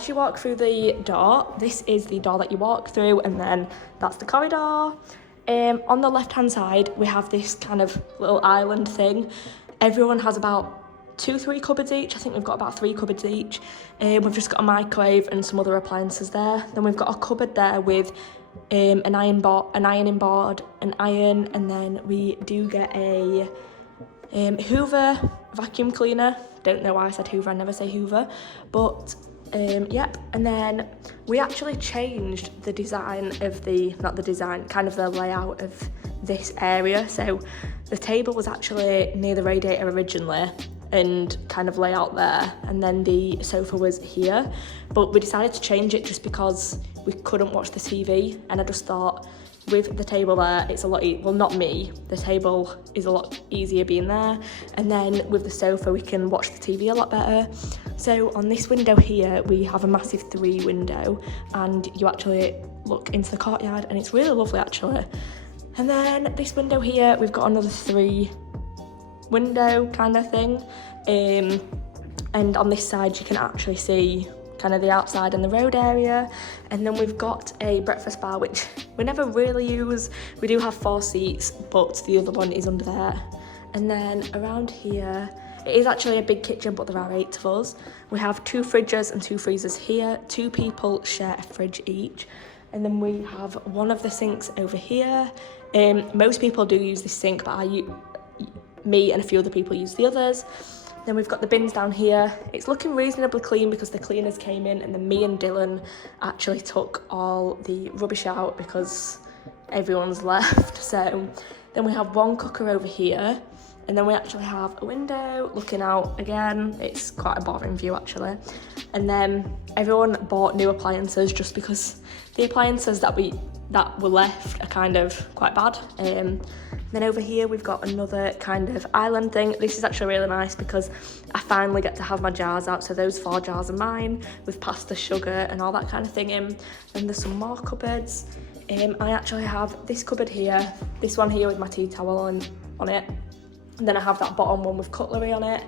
as you walk through the door, this is the door that you walk through, and then that's the corridor. On the left hand side we have this kind of little island thing. Everyone has about 2-3 cupboards each. I think we've got about 3 cupboards each. We've just got a microwave and some other appliances there. Then we've got a cupboard there with an ironing board, an iron, and then we do get a Hoover vacuum cleaner. Don't know why I said Hoover, I never say Hoover, but yep. And then we actually changed the design of kind of the layout of this area. So the table was actually near the radiator originally and kind of lay out there, and then the sofa was here, but we decided to change it just because we couldn't watch the TV, and I just thought with the table there it's a lot well, not me, the table is a lot easier being there, and then with the sofa we can watch the TV a lot better. So on this window here we have a massive 3 window, and you actually look into the courtyard, and it's really lovely actually. And then this window here we've got another 3 window kind of thing, and on this side you can actually see kind of the outside and the road area. And then we've got a breakfast bar which we never really use. We do have 4 seats, but the other one is under there. And then around here it is actually a big kitchen, but there are 8 of us. We have 2 fridges and 2 freezers here. 2 people share a fridge each. And then we have one of the sinks over here. Most people do use this sink, but me and a few other people use the others. Then we've got the bins down here. It's looking reasonably clean because the cleaners came in, and then me and Dylan actually took all the rubbish out because everyone's left. So then we have 1 cooker over here, and then we actually have a window looking out again. It's quite a boring view actually. And then everyone bought new appliances just because the appliances that were left are kind of quite bad. Then over here we've got another kind of island thing. This is actually really nice because I finally get to have my jars out. So those 4 jars are mine with pasta, sugar and all that kind of thing in. And there's some more cupboards. I actually have this cupboard here, this one here with my tea towel on it. And then I have that bottom one with cutlery on it.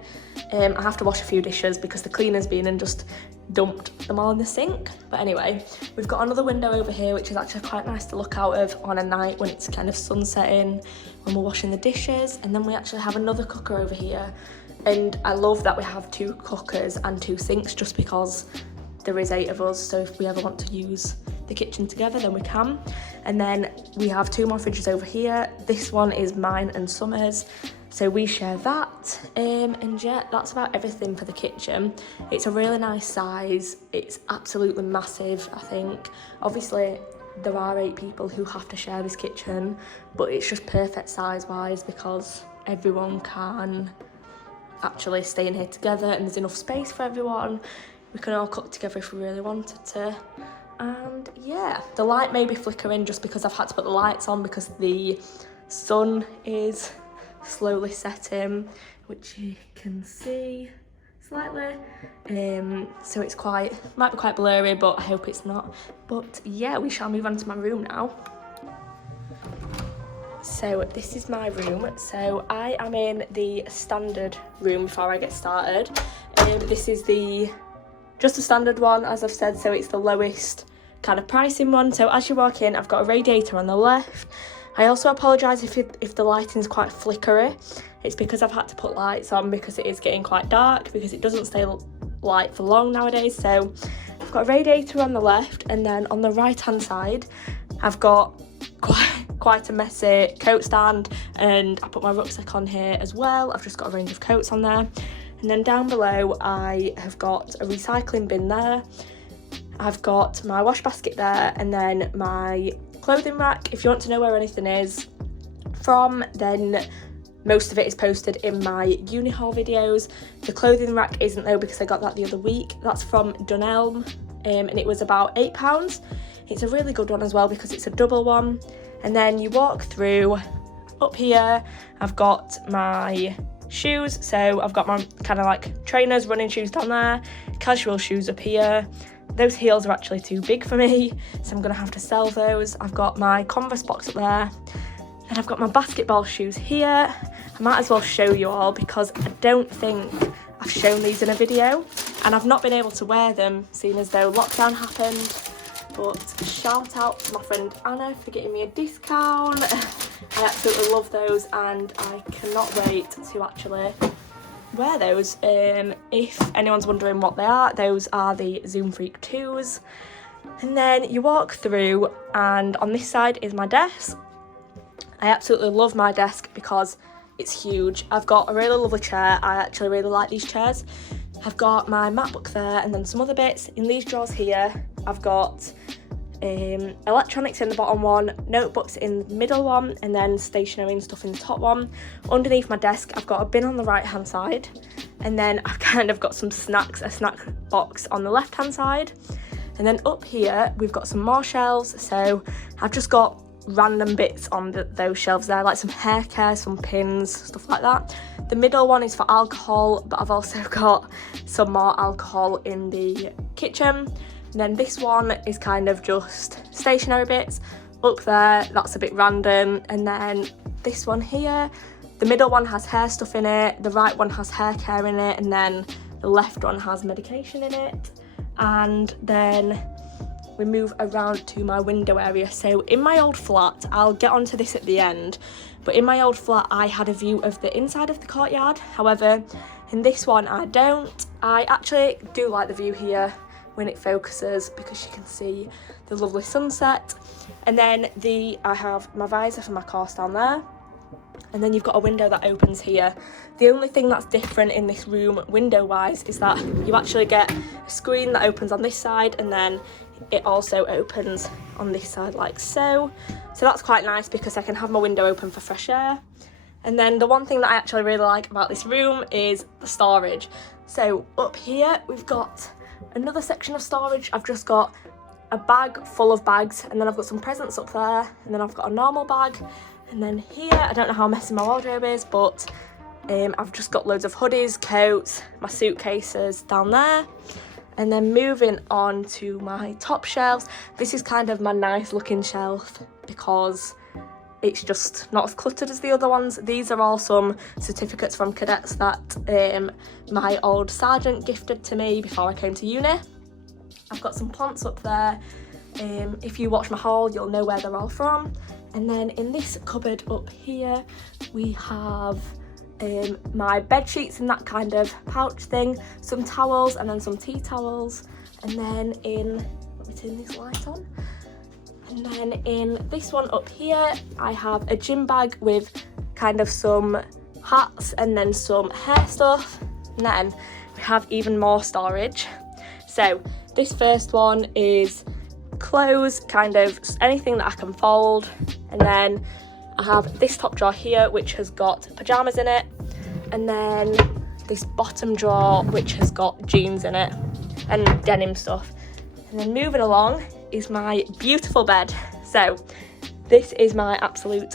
I have to wash a few dishes because the cleaner's been and just dumped them all in the sink. But anyway, we've got another window over here which is actually quite nice to look out of on a night when it's kind of sunsetting, when we're washing the dishes. And then we actually have another cooker over here, and I love that we have 2 cookers and 2 sinks just because there is 8 of us, so if we ever want to use the kitchen together then we can. And then we have 2 more fridges over here. This one is mine and Summer's, so we share that. And yeah, that's about everything for the kitchen. It's a really nice size. It's absolutely massive, I think. Obviously there are 8 people who have to share this kitchen, but it's just perfect size wise because everyone can actually stay in here together, and there's enough space for everyone. We can all cook together if we really wanted to. And yeah, the light may be flickering just because I've had to put the lights on because the sun is slowly setting, which you can see slightly. So it's might be quite blurry, but I hope it's not. But yeah, we shall move on to my room now. So this is my room. So I am in the standard room before I get started. This is just a standard one, as I've said, so it's the lowest kind of pricing one. So as you walk in, I've got a radiator on the left. I also apologise if the lighting is quite flickery. It's because I've had to put lights on because it is getting quite dark, because it doesn't stay light for long nowadays. So I've got a radiator on the left, and then on the right hand side I've got quite a messy coat stand, and I put my rucksack on here as well. I've just got a range of coats on there. And then down below I have got a recycling bin there. I've got my wash basket there, and then my clothing rack. If you want to know where anything is from, then most of it is posted in my uni haul videos. The clothing rack isn't though, because I got that the other week. That's from Dunelm, and it was about £8. It's a really good one as well because it's a double one. And then you walk through. Up here I've got my shoes, so I've got my kind of like trainers, running shoes down there, casual shoes up here. Those heels are actually too big for me, so I'm gonna have to sell those. I've got my Converse box up there, and I've got my basketball shoes here. I might as well show you all because I don't think I've shown these in a video. and I've not been able to wear them seeing as though lockdown happened, but shout out to my friend Anna for getting me a discount. I absolutely love those and I cannot wait to actually wear those. If anyone's wondering what they are, those are the Zoom Freak 2s. And then you walk through and on this side is my desk. I absolutely love my desk because it's huge. I've got a really lovely chair. I actually really like these chairs. I've got my MacBook there and then some other bits. In these drawers here, I've got electronics in the bottom one, notebooks in the middle one, and then stationery and stuff in the top one. Underneath my desk, I've got a bin on the right hand side, and then I've kind of got some snacks, a snack box on the left hand side. And then up here, we've got some more shelves. So I've just got random bits on those shelves there, like some hair care, some pins, stuff like that. The middle one is for alcohol, but I've also got some more alcohol in the kitchen. And then this one is kind of just stationery bits. Up there, that's a bit random. And then this one here, the middle one has hair stuff in it, the right one has hair care in it, and then the left one has medication in it. And then we move around to my window area. So in my old flat, I'll get onto this at the end, but in my old flat I had a view of the inside of the courtyard. However, in this one I don't. I actually do like the view here when it focuses because you can see the lovely sunset. And then I have my visor for my course down there, and then you've got a window that opens here. The only thing that's different in this room window wise is that you actually get a screen that opens on this side, and then it also opens on this side like so. So that's quite nice because I can have my window open for fresh air. And then the one thing that I actually really like about this room is the storage. So up here we've got another section of storage. I've just got a bag full of bags, and then I've got some presents up there, and then I've got a normal bag. And then here, I don't know how messy my wardrobe is, but I've just got loads of hoodies, coats, my suitcases down there. And then moving on to my top shelves, this is kind of my nice looking shelf because it's just not as cluttered as the other ones. These are all some certificates from cadets that my old sergeant gifted to me before I came to uni. I've got some plants up there. If you watch my haul, you'll know where they're all from. And then in this cupboard up here, we have my bed sheets in that kind of pouch thing, some towels, and then some tea towels. And then let me turn this light on. And then in this one up here, I have a gym bag with kind of some hats and then some hair stuff. And then we have even more storage. So this first one is clothes, kind of anything that I can fold. And then I have this top drawer here, which has got pyjamas in it. And then this bottom drawer, which has got jeans in it and denim stuff. And then moving along is my beautiful bed. So this is my absolute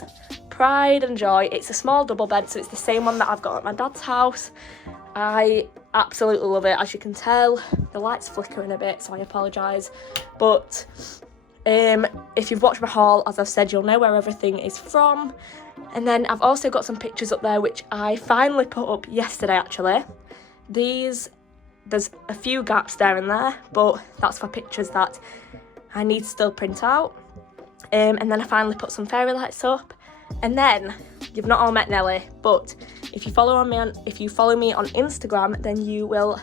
pride and joy. It's a small double bed, so it's the same one that I've got at my dad's house. I absolutely love it. As you can tell, the light's flickering a bit, so I apologise. But if you've watched my haul, as I've said, you'll know where everything is from. And then I've also got some pictures up there, which I finally put up yesterday, actually. There's a few gaps there and there, but that's for pictures that I need to still print out. And then I finally put some fairy lights up. And then, you've not all met Nelly, but if you follow me on Instagram, then you will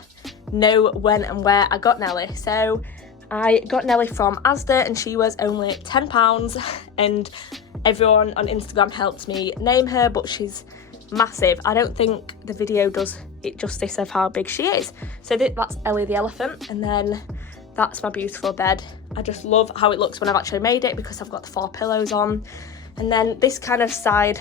know when and where I got Nelly. So I got Nelly from Asda, and she was only £10, and everyone on Instagram helped me name her, but she's massive. I don't think the video does it justice of how big she is. So that's Ellie the elephant, and then that's my beautiful bed. I just love how it looks when I've actually made it because I've got the 4 pillows on. And then this kind of side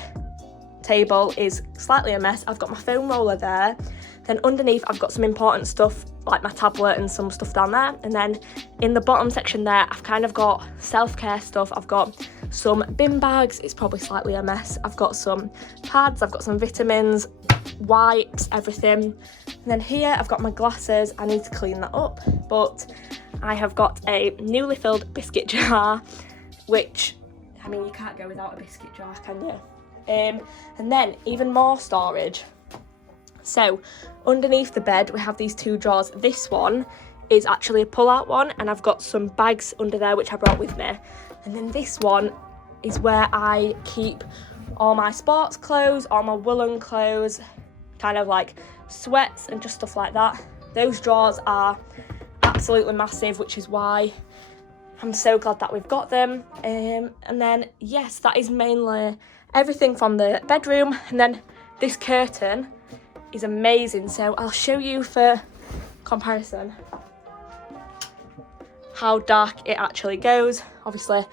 table is slightly a mess. I've got my foam roller there. Then underneath I've got some important stuff like my tablet and some stuff down there. And then in the bottom section there, I've kind of got self-care stuff. I've got some bin bags. It's probably slightly a mess. I've got some pads. I've got some vitamins, wipes, everything. And then here I've got my glasses. I need to clean that up. But I have got a newly filled biscuit jar, which, I mean, you can't go without a biscuit jar, can you? And then even more storage. So underneath the bed we have these 2 drawers. This one is actually a pull-out one, and I've got some bags under there which I brought with me. And then this one is where I keep all my sports clothes, all my woolen clothes, kind of like sweats and just stuff like that. Those drawers are absolutely massive, which is why I'm so glad that we've got them. And then yes, that is mainly everything from the bedroom. And then this curtain is amazing, so I'll show you for comparison how dark it actually goes. Obviously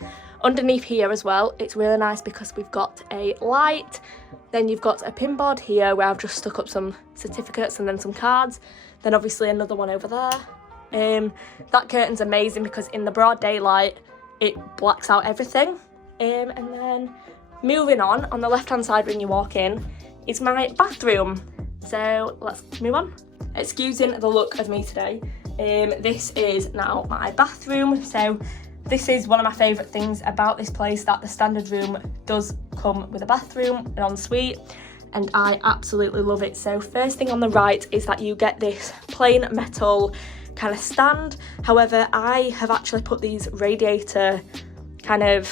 underneath here as well, it's really nice because we've got a light. Then you've got a pin board here where I've just stuck up some certificates and then some cards. Then obviously another one over there. That curtain's amazing because in the broad daylight it blacks out everything. And then moving on the left hand side when you walk in is my bathroom. So let's move on. Excusing the look of me today. This is now my bathroom. So this is one of my favourite things about this place, that the standard room does come with a bathroom, an ensuite, and I absolutely love it. So first thing on the right is that you get this plain metal kind of stand. However, I have actually put these radiator kind of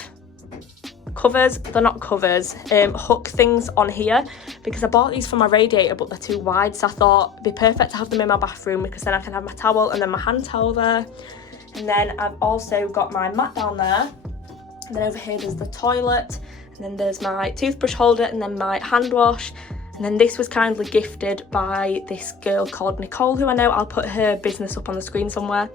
covers, they're not covers, hook things on here because I bought these for my radiator but they're too wide, so I thought it'd be perfect to have them in my bathroom because then I can have my towel and then my hand towel there. And then I've also got my mat down there, and then over here there's the toilet, and then there's my toothbrush holder and then my hand wash. And then this was kindly gifted by this girl called Nicole, who I know. I'll put her business up on the screen somewhere.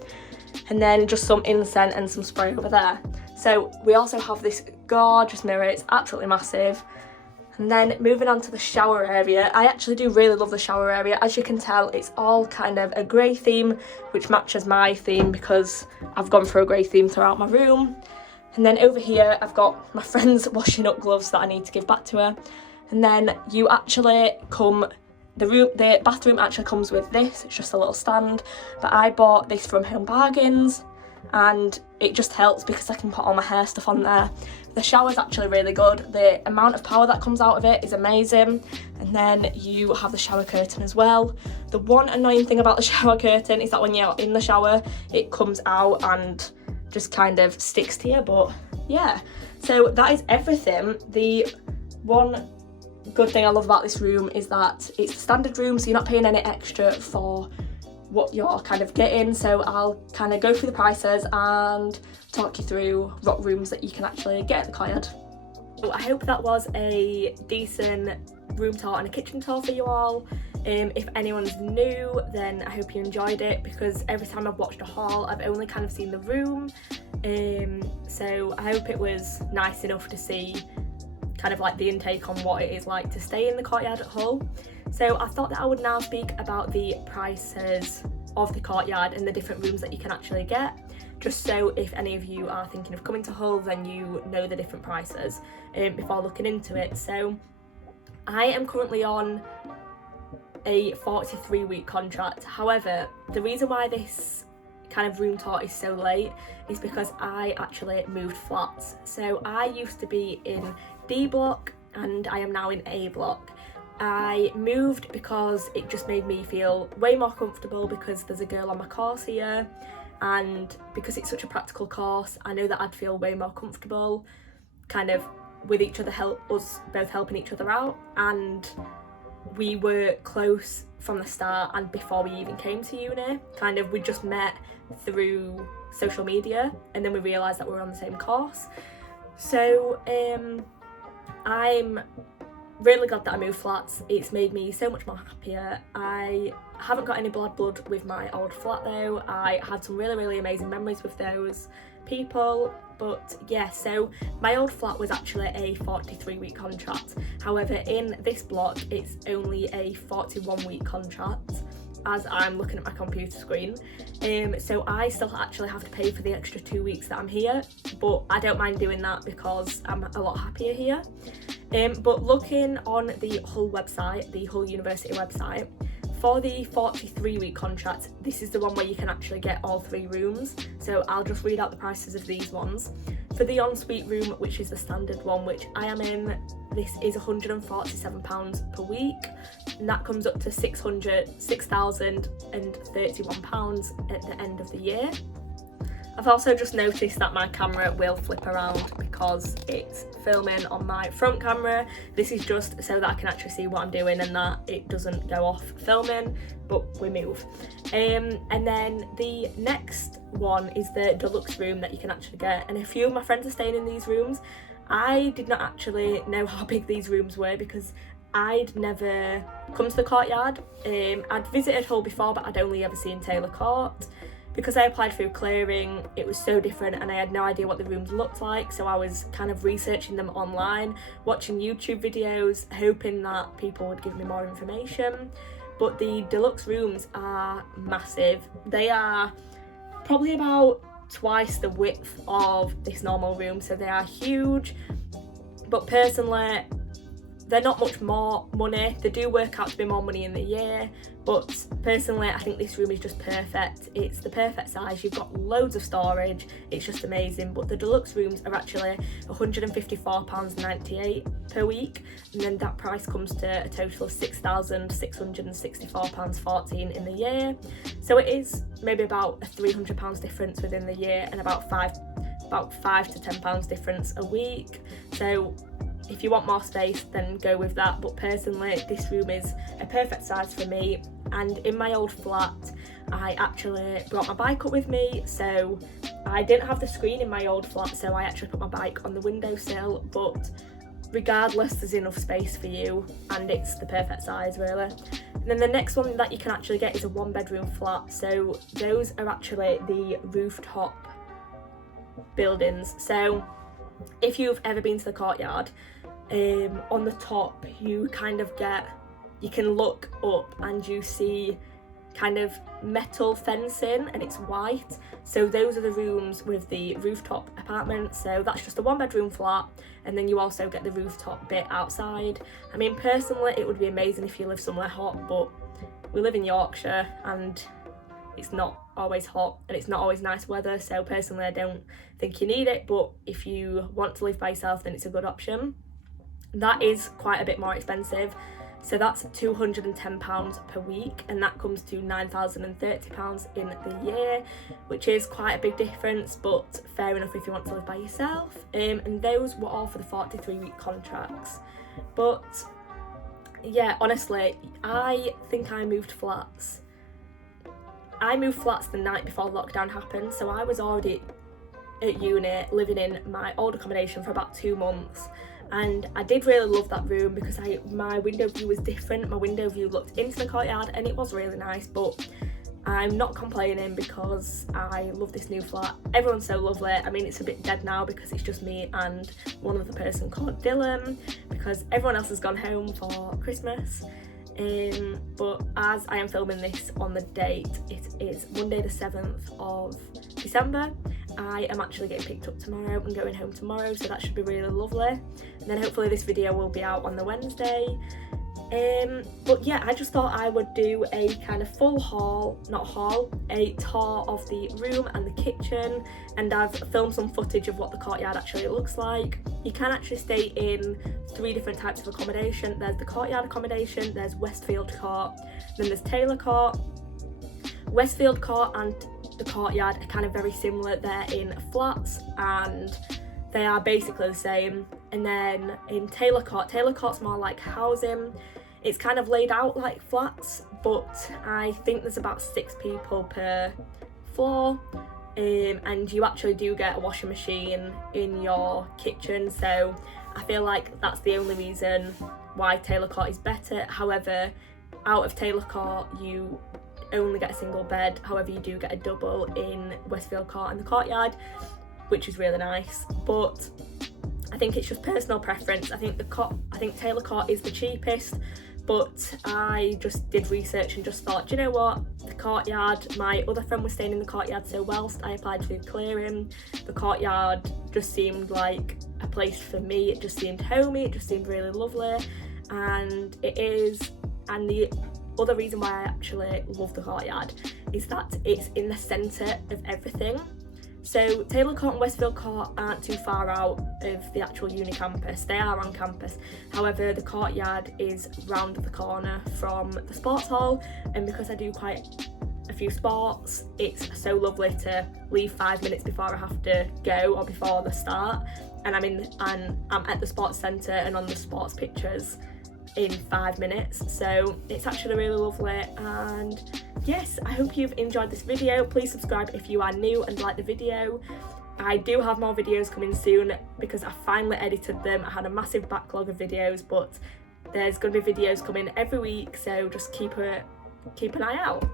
And then just some incense and some spray over there. So we also have this gorgeous mirror, it's absolutely massive. And then moving on to the shower area, I actually do really love the shower area. As you can tell, it's all kind of a grey theme, which matches my theme because I've gone for a grey theme throughout my room. And then over here, I've got my friend's washing up gloves that I need to give back to her. And then you actually the bathroom actually comes with this, it's just a little stand, but I bought this from Home Bargains and it just helps because I can put all my hair stuff on there. The shower's actually really good, the amount of power that comes out of it is amazing. And then you have the shower curtain as well. The one annoying thing about the shower curtain is that when you're in the shower it comes out and just kind of sticks to you, but yeah. So that is everything. The one good thing I love about this room is that it's a standard room, so you're not paying any extra for what you're kind of getting. So I'll kind of go through the prices and talk you through what rooms that you can actually get at the courtyard. So I hope that was a decent room tour and a kitchen tour for you all. If anyone's new, then I hope you enjoyed it because every time I've watched a haul I've only kind of seen the room. So I hope it was nice enough to see kind of like the intake on what it is like to stay in the courtyard at Hull. So I thought that I would now speak about the prices of the courtyard and the different rooms that you can actually get, just so if any of you are thinking of coming to Hull then you know the different prices before looking into it. So I am currently on a 43-week contract. However, the reason why this kind of room tour is so late is because I actually moved flats. So I used to be in D block and I am now in A block. I moved because it just made me feel way more comfortable because there's a girl on my course here, and because it's such a practical course I know that I'd feel way more comfortable kind of with each other, us both helping each other out. And we were close from the start, and before we even came to uni, kind of we just met through social media and then we realised that we were on the same course. So I'm really glad that I moved flats. It's made me so much more happier. I haven't got any bad blood with my old flat though. I had some really amazing memories with those people. But yeah, so my old flat was actually a 43-week contract. However, in this block it's only a 41-week contract, as I'm looking at my computer screen. So I still actually have to pay for the extra 2 weeks that I'm here, but I don't mind doing that because I'm a lot happier here. But looking on the Hull website, the Hull University website, for the 43-week contract, this is the one where you can actually get all 3 rooms. So I'll just read out the prices of these ones. For the ensuite room, which is the standard one, which I am in, this is £147 per week. and that comes up to £6,031 at the end of the year. I've also just noticed that my camera will flip around because it's filming on my front camera. This is just so that I can actually see what I'm doing and that it doesn't go off filming, but we move. And then the next one is the deluxe room that you can actually get, and a few of my friends are staying in these rooms. I did not actually know how big these rooms were because I'd never come to the courtyard. I'd visited Hull before, but I'd only ever seen Taylor Court. Because I applied through clearing, it was so different and I had no idea what the rooms looked like, so I was kind of researching them online, watching YouTube videos, hoping that people would give me more information. But the deluxe rooms are massive. They are probably about twice the width of this normal room, so they are huge. But personally, they're not much more money. They do work out to be more money in the year, but personally I think this room is just perfect. It's the perfect size, you've got loads of storage, it's just amazing. But the deluxe rooms are actually £154.98 per week, and then that price comes to a total of £6,664.14 in the year. So it is maybe about a £300 difference within the year, and about £5 to £10 difference a week. So if you want more space, then go with that. But personally, this room is a perfect size for me. And in my old flat, I actually brought my bike up with me, so I didn't have the screen in my old flat, so I actually put my bike on the windowsill. But regardless, there's enough space for you, and it's the perfect size really. And then the next one that you can actually get is a 1-bedroom flat. So those are actually the rooftop buildings. So if you've ever been to the courtyard, on the top you can look up and you see kind of metal fencing and it's white. So those are the rooms with the rooftop apartment. So that's just a 1-bedroom flat, and then you also get the rooftop bit outside. I mean, personally it would be amazing if you live somewhere hot, but we live in Yorkshire and it's not always hot and it's not always nice weather, so personally I don't think you need it. But if you want to live by yourself, then it's a good option. That is quite a bit more expensive, so that's £210 per week, and that comes to £9,030 in the year, which is quite a big difference, but fair enough if you want to live by yourself. And those were all for the 43-week contracts. But yeah, honestly, I think I moved flats the night before lockdown happened, so I was already at uni living in my old accommodation for about 2 months, and I did really love that room because my window view was different. My window view looked into the courtyard and it was really nice. But I'm not complaining because I love this new flat. Everyone's so lovely. I mean, it's a bit dead now because it's just me and one other person called Dylan, because everyone else has gone home for Christmas. But as I am filming this on the date, it is Monday the 7th of December. I am actually getting picked up tomorrow and going home tomorrow, so that should be really lovely. And then hopefully this video will be out on the Wednesday. But yeah, I just thought I would do a kind of full a tour of the room and the kitchen, and I've filmed some footage of what the courtyard actually looks like. You can actually stay in 3 different types of accommodation. There's the courtyard accommodation, there's Westfield Court, then there's Taylor Court. Westfield Court and the courtyard are kind of very similar. They're in flats and they are basically the same. And then in Taylor Court's more like housing. It's kind of laid out like flats, but I think there's about 6 people per floor. And you actually do get a washing machine in your kitchen, so I feel like that's the only reason why Taylor Court is better. However, out of Taylor Court you only get a single bed, however you do get a double in Westfield Court and the courtyard, which is really nice. But I think it's just personal preference. I think Taylor Court is the cheapest, but I just did research and just thought, do you know what, the courtyard, my other friend was staying in the courtyard, so whilst I applied for clearing, the courtyard just seemed like a place for me. It just seemed homey, it just seemed really lovely, and it is. And the other reason why I actually love the courtyard is that it's in the centre of everything. So Taylor Court and Westfield Court aren't too far out of the actual uni campus. They are on campus. However, the courtyard is round the corner from the sports hall, and because I do quite a few sports, it's so lovely to leave 5 minutes before I have to go or before the start, and I'm at the sports centre and on the sports pictures in 5 minutes. So it's actually really lovely. And yes, I hope you've enjoyed this video. Please subscribe if you are new and like the video. I do have more videos coming soon because I finally edited them. I had a massive backlog of videos, but there's going to be videos coming every week, so just keep an eye out.